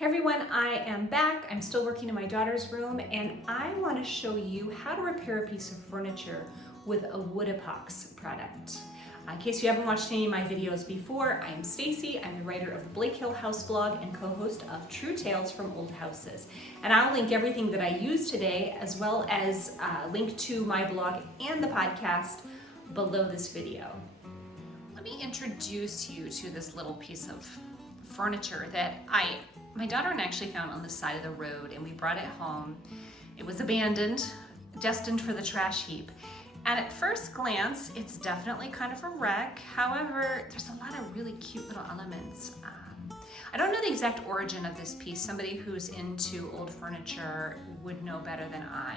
Hey everyone, I am back. I'm still working in my daughter's room and I want to show you how to repair a piece of furniture with a WoodEpox product. In case you haven't watched any of my videos before, I am Stacy. I'm the writer of the Blake Hill House blog and co-host of True Tales from Old Houses. And I'll link everything that I use today as well as a link to my blog and the podcast below this video. Let me introduce you to this little piece of furniture that my daughter and I actually found on the side of the road, and we brought it home. It was abandoned, destined for the trash heap. And at first glance, it's definitely kind of a wreck. However, there's a lot of really cute little elements. I don't know the exact origin of this piece. Somebody who's into old furniture would know better than I.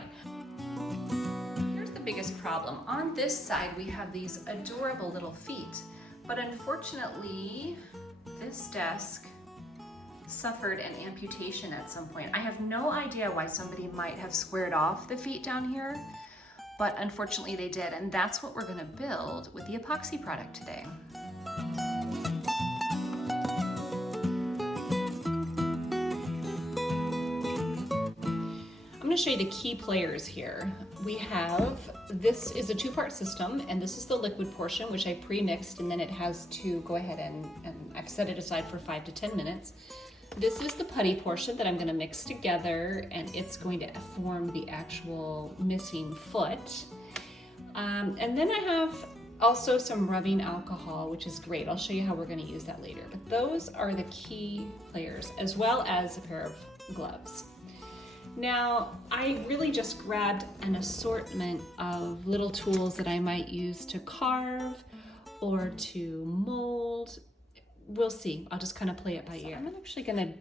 Here's the biggest problem. On this side, we have these adorable little feet, but unfortunately, this desk suffered an amputation at some point. I have no idea why somebody might have squared off the feet down here, but unfortunately they did, and that's what we're gonna build with the epoxy product today. I'm gonna show you the key players here. We have, this is a two-part system, and this is the liquid portion, which I pre-mixed, and then it has to go ahead and I've set it aside for 5 to 10 minutes. This is the putty portion that I'm gonna mix together, and it's going to form the actual missing foot. And then I have also some rubbing alcohol, which is great. I'll show you how we're gonna use that later. But those are the key players, as well as a pair of gloves. Now, I really just grabbed an assortment of little tools that I might use to carve or to mold. We'll see. I'll just kind of play it by ear. I'm actually going to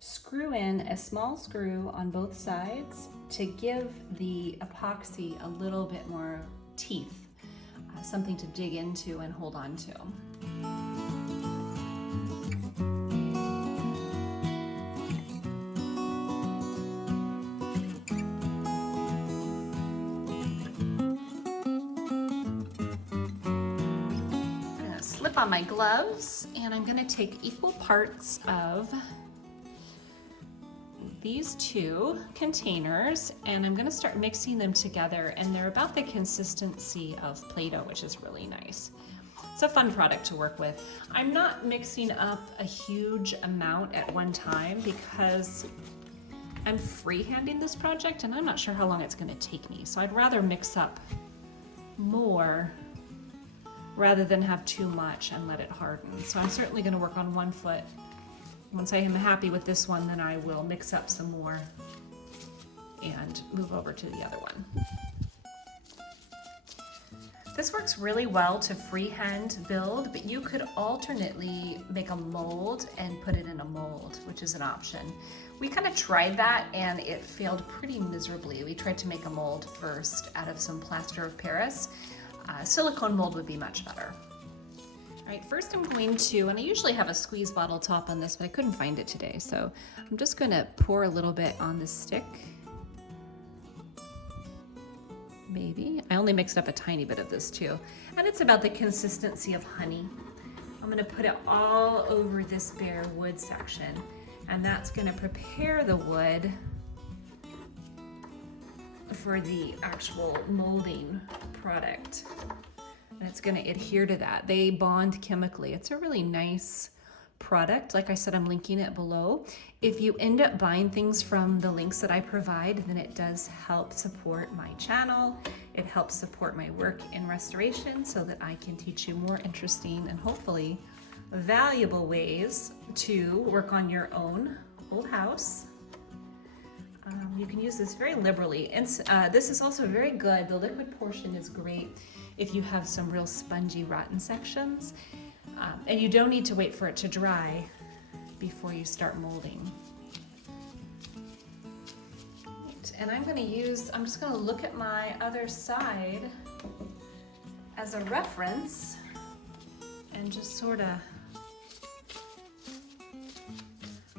screw in a small screw on both sides to give the epoxy a little bit more teeth, something to dig into and hold on to. Slip on my gloves, and I'm going to take equal parts of these two containers, and I'm going to start mixing them together, and they're about the consistency of Play-Doh, which is really nice. It's a fun product to work with. I'm not mixing up a huge amount at one time because I'm freehanding this project and I'm not sure how long it's going to take me, so I'd rather mix up more rather than have too much and let it harden. So I'm certainly going to work on one foot. Once I am happy with this one, then I will mix up some more and move over to the other one. This works really well to freehand build, but you could alternately make a mold and put it in a mold, which is an option. We kind of tried that and it failed pretty miserably. We tried to make a mold first out of some plaster of Paris. Silicone mold would be much better. All right, first I'm going to, and I usually have a squeeze bottle top on this, but I couldn't find it today, so I'm just going to pour a little bit on the stick. Maybe. I only mixed up a tiny bit of this too. And it's about the consistency of honey. I'm going to put it all over this bare wood section, and that's going to prepare the wood for the actual molding product. And it's going to adhere to that. They bond chemically. It's a really nice product. Like I said, I'm linking it below. If you end up buying things from the links that I provide, then it does help support my channel. It helps support my work in restoration so that I can teach you more interesting and hopefully valuable ways to work on your own old house. You can use this very liberally. And this is also very good. The liquid portion is great if you have some real spongy, rotten sections. And you don't need to wait for it to dry before you start molding. Right. And I'm just gonna look at my other side as a reference and just sort of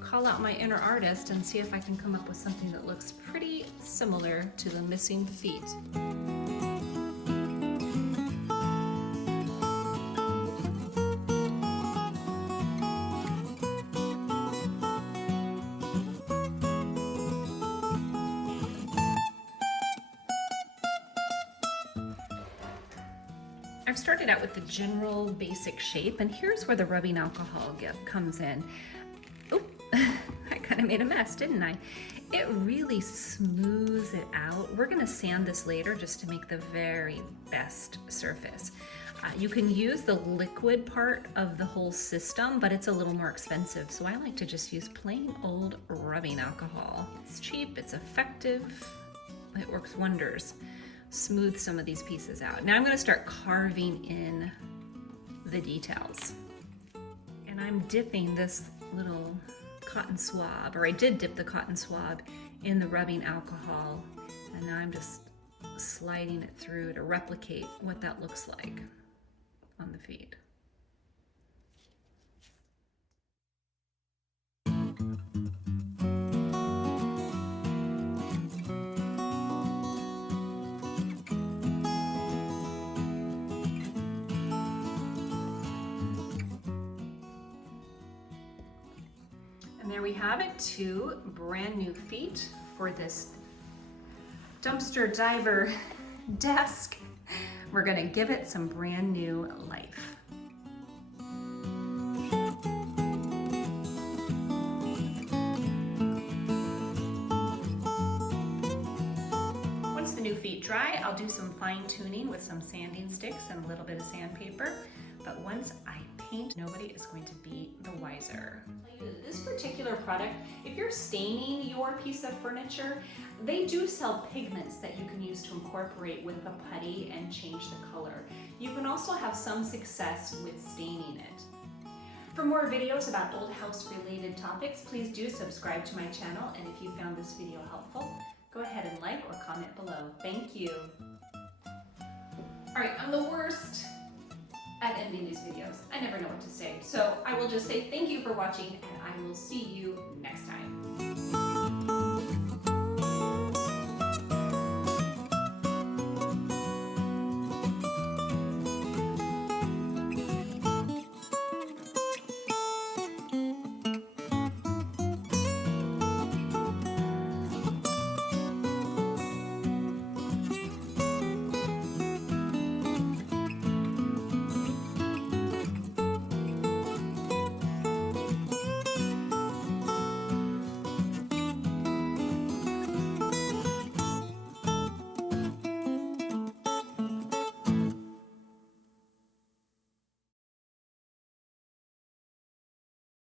call out my inner artist and see if I can come up with something that looks pretty similar to the missing feet. I've started out with the general basic shape, and here's where the rubbing alcohol comes in. Oh, I kind of made a mess, didn't I? It really smooths it out. We're gonna sand this later just to make the very best surface. You can use the liquid part of the whole system, but it's a little more expensive. So I like to just use plain old rubbing alcohol. It's cheap, it's effective, it works wonders. Smooth some of these pieces out. Now I'm gonna start carving in the details. And I'm dipping this little cotton swab, or I did dip the cotton swab in the rubbing alcohol, and now I'm just sliding it through to replicate what that looks like on the feet. And there we have it, 2 brand new feet for this dumpster diver desk. We're gonna give it some brand new life. Once the new feet dry, I'll do some fine tuning with some sanding sticks and a little bit of sandpaper. But once I paint, nobody is going to be the wiser. This particular product, if you're staining your piece of furniture, they do sell pigments that you can use to incorporate with the putty and change the color. You can also have some success with staining it. For more videos about old house related topics, please do subscribe to my channel, and if you found this video helpful, go ahead and like or comment below. Thank you. All right, I'm the worst at ending these videos. I never know what to say. So I will just say thank you for watching, and I will see you next time.